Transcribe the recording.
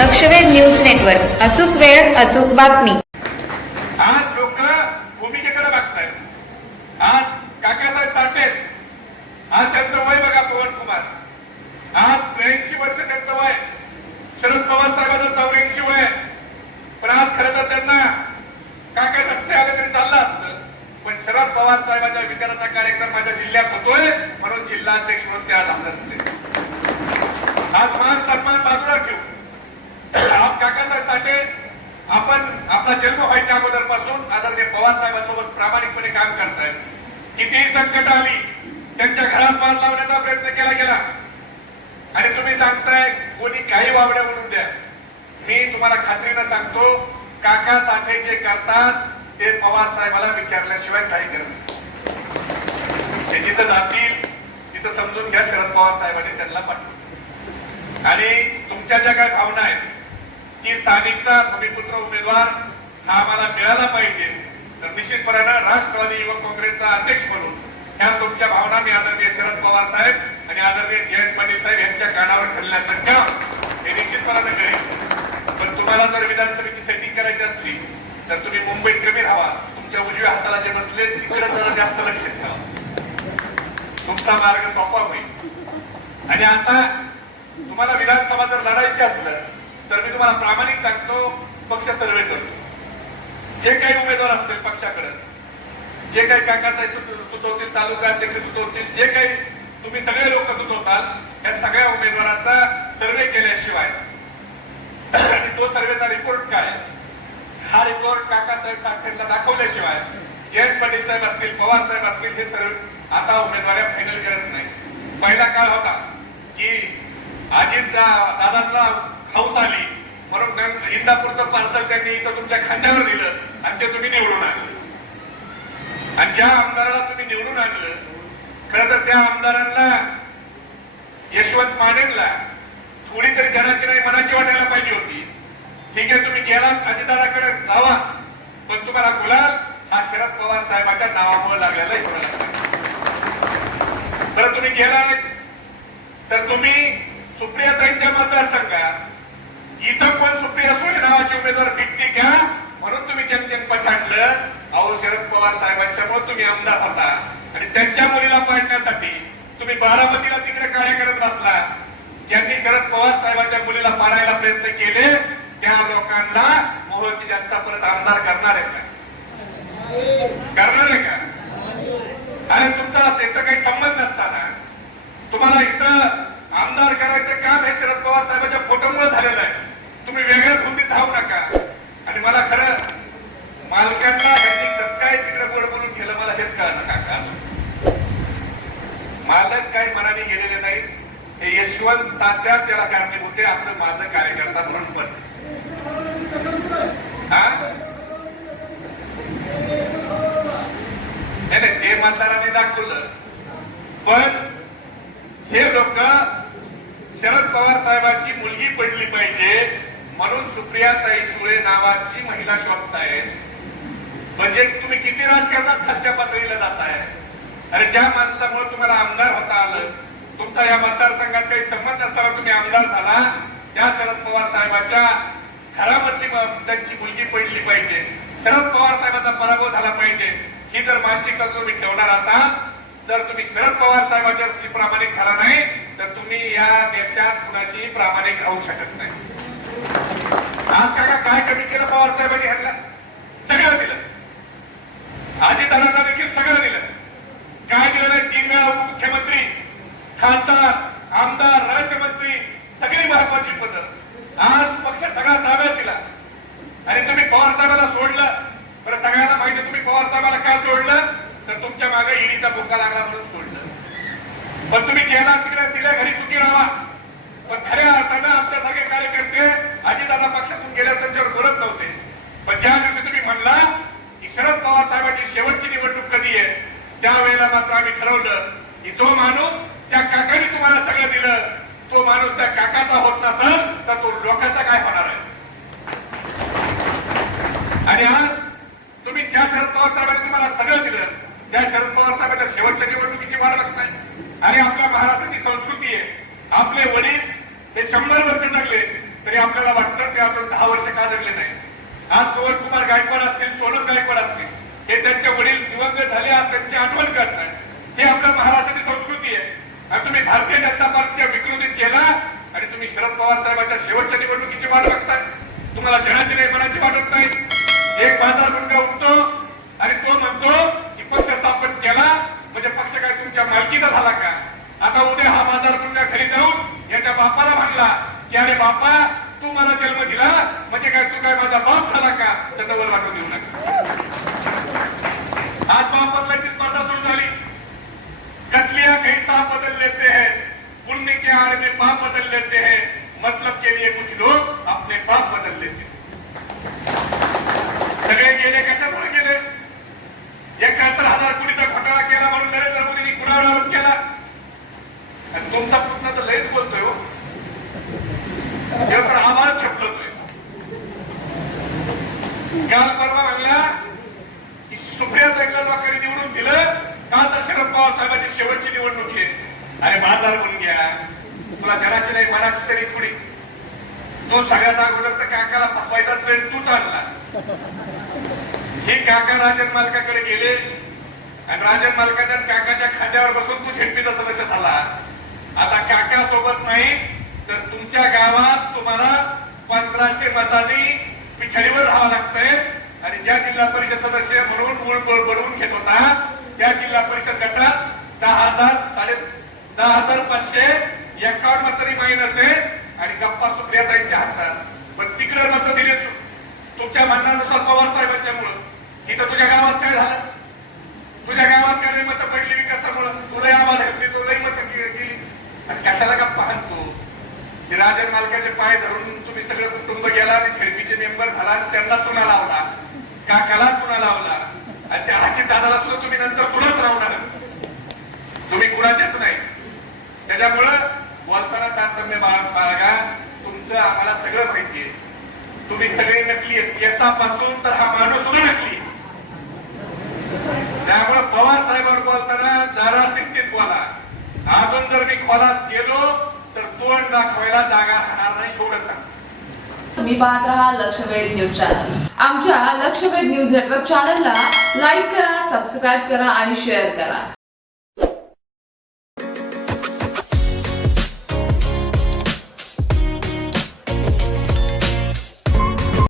लक्षवेध news network. अचूक वेळ अचूक बातमी. आज लोक भूमिकेकडे बघतायत. आज काकासाहेब साठे आज त्यांचं वय बघा पवन कुमार. आज त्र्याऐंशी वर्ष त्यांचं वय. शरद पवार साहेबांचं चौऱ्याऐंशी वय. पण आज खरं तर त्यांना काका नसते आले तरी चाललं असतं. पण शरद पवार साहेबांच्या विचाराचा कार्यक्रम माझ्या जिल्ह्यात होतोय. म्हणून जिल्हाध्यक्ष म्हणून ते आज आमदार झाले. आज मान सन्मान बाजूला ठेवू. आज काकासाहेब साठे आपण आपला जन्म व्हायच्या अगोदरपासून आदरणीय पवार साहेबांसोबत प्रामाणिकपणे काम करतायत. कितीही संकट आली त्यांच्या घरात वाद लावण्याचा प्रयत्न केला गेला. आणि तुम्ही सांगताय कोणी काही वावड्या म्हणून द्या. मी तुम्हाला खात्रीनं सांगतो काका साठे जे करतात ते पवार साहेबाला विचारल्याशिवाय काही करत ते जिथं जातील तिथं समजून घ्या शरद पवार साहेबांनी त्यांना पाठवलं आणि तुमच्या ज्या काही भावना आहेत की स्थानिकचा भूमिपुत्र उमेदवार हा आम्हाला मिळाला पाहिजे. तर निश्चितपणानं राष्ट्रवादी युवक काँग्रेसचा अध्यक्ष म्हणून ह्या तुमच्या भावना मी आदरणीय शरद पवार साहेब आणि आदरणीय जयंत पाटील साहेब यांच्या कानावर ठरल्याचं काम हे निश्चितपणानं करेल पण तुम्हाला जर विधानसभेची सेटिंग करायची असली तर तुम्ही मुंबईत कमी राहा तुमच्या उजव्या हाताला जे बसले तिकडे जरा जास्त लक्ष ठेवा. तुमचा मार्ग सोपा होईल. आणि आता तुम्हाला विधानसभा जर लढायची असलं तर मी तुम्हाला प्रामाणिक सांगतो पक्ष सर्वे करतो जे काही उमेदवार असतील पक्षाकडे जे काही काकासाहेब सुचवतील तालुका अध्यक्ष सुचवतील जे काही तुम्ही सगळे लोक सुचवताल या सगळ्या उमेदवारांचा सर्वे केल्याशिवाय आणि तो सर्वेचा रिपोर्ट काय हा रिपोर्ट काकासाहेब साठेंना दाखवल्याशिवाय जयंत पाटील साहेब असतील पवार साहेब असतील हे सर्व आता उमेदवाऱ्या फायनल करत नाही. पहिला काळ होता की अजित दादांना हौस आली. म्हणून इंदापूरचं पार्सल त्यांनी इथं तुमच्या खांद्यावर दिलं आणि ते तुम्ही निवडून आणलं. आणि ज्या आमदाराला तुम्ही निवडून आणलं खरं तर त्या आमदारांना यशवंत मानेला थोडी तरी जनाची नाही मनाची वाटायला पाहिजे होती. ठीक आहे तुम्ही गेलात अजितदादाकडे जावा. पण तुम्हाला गुलाल हा शरद पवार साहेबाच्या नावामुळे लागलेला आहे एवढं तर तुम्ही गेला तर तुम्ही सुप्रियाताईंच्या मतदारसंघात इथं पण सुप्रिया सुळे नावाचे उमेदवार भिकती का म्हणून तुम्ही जनतेन पछाडलं. अहो शरद पवार साहेबांच्यामुळे तुम्ही आमदार होता. आणि त्यांच्या मुलीला पाडण्यासाठी तुम्ही बारामतीला तिकडे कार्य करत बसला. ज्यांनी शरद पवार साहेबांच्या मुलीला पाडायला प्रयत्न केले त्या लोकांना मोहोळची जनता परत आमदार करणार आहे का? करणार आहे का? अरे तुमचा असं इथं काही संबंध नसताना. तुम्हाला इथं आमदार करायचं काम हे शरद पवार साहेबांच्या फोटोमुळे झालेलं आहे. तुम्ही वेगळ्या धुंदीत धावू नका. आणि मला खरं मालकांना ह्यांनी कस काय तिकडे गोड बोलून केलं मला हेच कळलं काका. मालक काय मनाने गेलेले नाही हे यशवंत तात्याच याला कारणीभूत होते असं माझं कार्यकर्ता म्हणून पण. नाही नाही ते मतदारांनी दाखवलं. पण हे लोक शरद पवार साहेबांची मुलगी पडली पाहिजे. म्हणून सुप्रियाताई सुळे नावाची महिला शोधताय. म्हणजे तुम्ही किती राजकारणात खालच्या पातळीला जाताय. अरे ज्या माणसामुळे तुम्हाला आमदार होता आलं तुमचा या मतदारसंघात काही संबंध असताना तुम्ही आमदार झाला. त्या शरद पवार साहेबांच्या घरामधली त्यांची मुलगी पडली पाहिजे. शरद पवार साहेबांचा पराभव झाला पाहिजे. ही जर मानसिकता तुम्ही ठेवणार असाल जर तुम्ही शरद पवार साहेबांच्या प्रामाणिक झाला नाही तर तुम्ही या देशात कुणाशी प्रामाणिक राहू शकत नाही. आज काका काय कमी केलं? पवार साहेबांनी ह्यांना सगळं दिलं. अजितदादांना देखील सगळं दिलं. काय दिलं नाही? तीन वेळा उपमुख्यमंत्री खासदार आमदार राज्यमंत्री सगळी महत्वाची पदं. आज पक्ष सगळा ताब्यात दिला. आणि तुम्ही पवार साहेबांना सोडलं? बरं सगळ्यांना माहिती तुम्ही पवार साहेबांना का सोडलं? तर तुमच्या मागे ईडीचा बोका लागला म्हणून सोडलं. पण तुम्ही गेला तिकडे दिल्या घरी सुखी राहा. पण खऱ्या अर्थानं आमच्यासारखे कार्यकर्ते अजितदादा पक्षातून गेल्यावर त्यांच्यावर बोलत नव्हते. पण ज्या दिवशी तुम्ही म्हणला की शरद पवार साहेबांची शेवटची निवडणूक कधी आहे त्यावेळेला मात्र आम्ही ठरवलं की जो माणूस ज्या काकाने तुम्हाला सगळं दिलं तो माणूस त्या काकाचा होत नसेल तर तो लोकांचा काय होणार आहे? आणि आज तुम्ही ज्या शरद पवार साहेबांनी तुम्हाला सगळं दिलं त्या शरद पवार साहेबांच्या शेवटच्या निवडणुकीची वार लागताय आणि आपल्या महाराष्ट्राची संस्कृती आहे. आपले वडील हे शंभर वर्ष जगले. तरी आपल्याला वाटतं ते आपण दहा वर्ष का जगले नाही? आज पवन कुमार गायकवाड असतील सोनम गायकवाड असतील हे त्यांचे वडील दिवंगत झाले आज त्यांची आठवण करतात हे आपल्या महाराष्ट्राची संस्कृती आहे. आणि तुम्ही भारतीय जनता पार्टीच्या विकृतीत गेला आणि तुम्ही शरद पवार साहेबांच्या शेवटच्या निवडणुकीची वाट बघताय. तुम्हाला जनाची नाही मनाची वाटत नाही एक बाजार गुंडा उठतो आणि तो म्हणतो की पक्ष स्थापन केला म्हणजे पक्ष काय तुमच्या मालकीचा झाला का? आता उद्या हा बाजार गुंडा घरी जाऊन याच्या बापाला म्हणला की अरे बापा तू मला जन्म दिला, म्हणजे काय, तू काय माझा बाप झाला का? तर डबल वाटून देऊ नका. आज बाप बदलायची स्पर्धा सुरू झाली. कतलिया कैसा बदल लेते हैं. पुण्य के आड़ में पाप बदल लेते हैं. मतलब के लिए कुछ लोग अपने पाप बदल लेते हैं काल परवा म्हणला की सुप्रिया ताईला लोकांनी निवडून दिलं का तर शरद पवार साहेबांची शेवटची निवडणूक आहे? अरे बाजार म्हणून घ्या. तुला जनाची नाही मनाची तरी थोडी. तो सगळ्यात अगोदर तर काकाला फसवायचा ट्रेन तूच आणला. हे काका राजन मालकाकडे गेले आणि राजन मालकाच्या काकाच्या खांद्यावर बसून तू झेडपीचा सदस्य झाला. आता काका सोबत नाही तर तुमच्या गावात तुम्हाला पंधराशे मतांनी पिछाडीवर राहावं लागतंय. आणि ज्या जिल्हा परिषद सदस्य म्हणून मूळ बळ बनवून घेत होता त्या जिल्हा परिषद गटात दहा हजार साडे दहा हजार पाचशे एकावन्न मत तरी माहीत असेल आणि गप्पा सुप्रियाताईंच्या हातात. पण तिकडे मत दिले सु- तुमच्या म्हणण्यानुसार पवार साहेबांच्या मुळे. तिथं तुझ्या गावात काय झालं? तुझ्या गावात काय मत पडली विकासामुळे. तुला आम्हाला घेतली तुलाही मत गेली. आणि कशाला गप्पा हाणतो? ते राजन मालकाचे पाय धरून तुम्ही सगळं कुटुंब गेला आणि झेडपीचे मेंबर झाला आणि त्यांना चुना लावला. काकाला चुना लावला. आणि त्या हाची दादाला सुद्धा तुम्ही नंतर चुनाच लावणार. तुम्ही कुणाचेच नाही. त्याच्यामुळं बोलताना तारतम्य बाळगा तुमचं आम्हाला सगळं माहितीये. तुम्ही सगळे नकली आहेत. याचापासून तर हा माणूस सुद्धा नकली त्यामुळे पवार साहेबांवर बोलताना जरा शिस्तीत बोला. अजून जर मी खोलात गेलो तर तोंड दाखवायला जागा राहणार नाही एवढं सांग तुम्ही पाहत राहा लक्षवेध न्यूज चॅनल. आमच्या लक्षवेध न्यूज नेटवर्क चॅनलला लाईक करा सबस्क्राईब करा आणि शेअर करा.